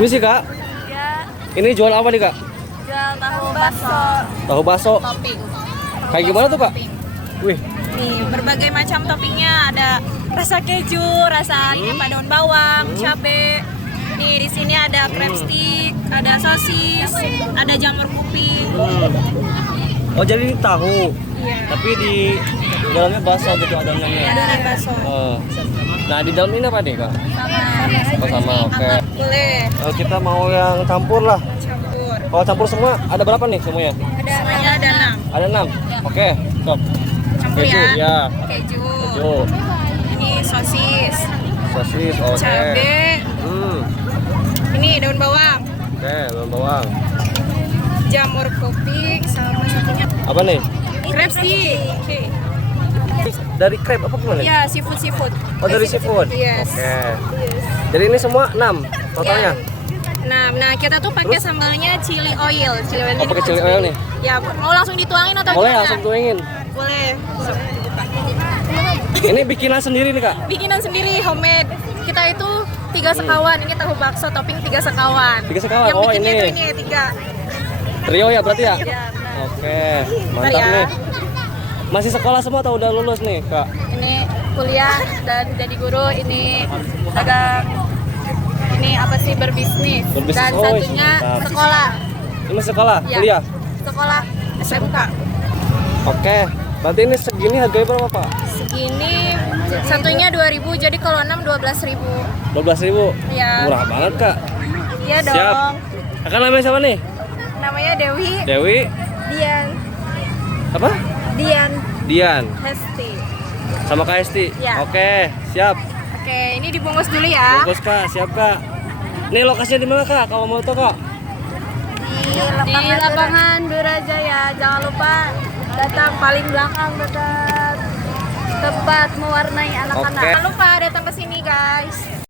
Ini sih kak, Ya, ini jual apa nih kak? jual tahu bakso. Tahu bakso. Topping. Kayak gimana tuh kak? Wih, Nih, berbagai macam toppingnya. Ada rasa keju, rasa ini apa daun bawang, cabe. Nih, di sini ada crab stick, ada sosis, ada jamur kuping. oh jadi ini tahu, Iya. tapi di dalamnya bakso gitu adonannya. Ada bakso. Nah di dalam ini apa nih kak? Sama. Oh sama, oke. Boleh Kita mau yang campur lah. campur. Kalau campur semua ada berapa nih semuanya? Semuanya ada 6. Ada 6. Oke, stop. Campur Keju, ya. ya. Keju. Keju, Ini sosis, sosis, oke. cabe. Ini daun bawang, Oke, daun bawang. jamur kuping, sama satunya Apa nih? crab stick. Dari crab apa gimana? Ya, seafood. Oh dari seafood. Yes. Oke. Jadi ini semua 6 totalnya. Nah kita tuh pakai sambalnya chili oil. Chili oil. Oh pakai chili oil nih. Ya, mau langsung dituangin atau Boleh gimana? langsung tuangin. Boleh. Ini bikinan sendiri nih kak. Bikinan sendiri homemade. Kita itu 3 sekawan. Ini tahu bakso topping 3 sekawan. 3 sekawan. Yang Oh bikinnya ini. itu ini 3. Trio ya berarti ya? Ya, benar. Oke, Bentar mantap ya. nih. Masih sekolah semua atau udah lulus nih kak? Ini kuliah dan jadi guru. Ini dagang. Ini apa sih berbisnis. Berbisnis. Dan Oh, satunya mantap. sekolah. Ini sekolah, Ya. kuliah? Sekolah SMK. Oke, berarti ini segini harganya berapa pak? Segini satunya 2.000, jadi kalau 6 12.000. 12.000? Iya. Murah banget kak. Iya dong. Siap. Akan namanya siapa nih? Namanya Dewi. Dewi? Dian. Apa? Dian Dian. Hesti. Sama Kak Esti? Ya. Oke, siap. Oke, ini dibungkus dulu ya. Bungkus kak, siap kak. Nih lokasinya di mana kak? Kalau mau tahu kak? Di lapangan Durajaya. Jangan lupa datang paling belakang dekat tempat mewarnai anak-anak. Oke. Jangan lupa datang ke sini guys.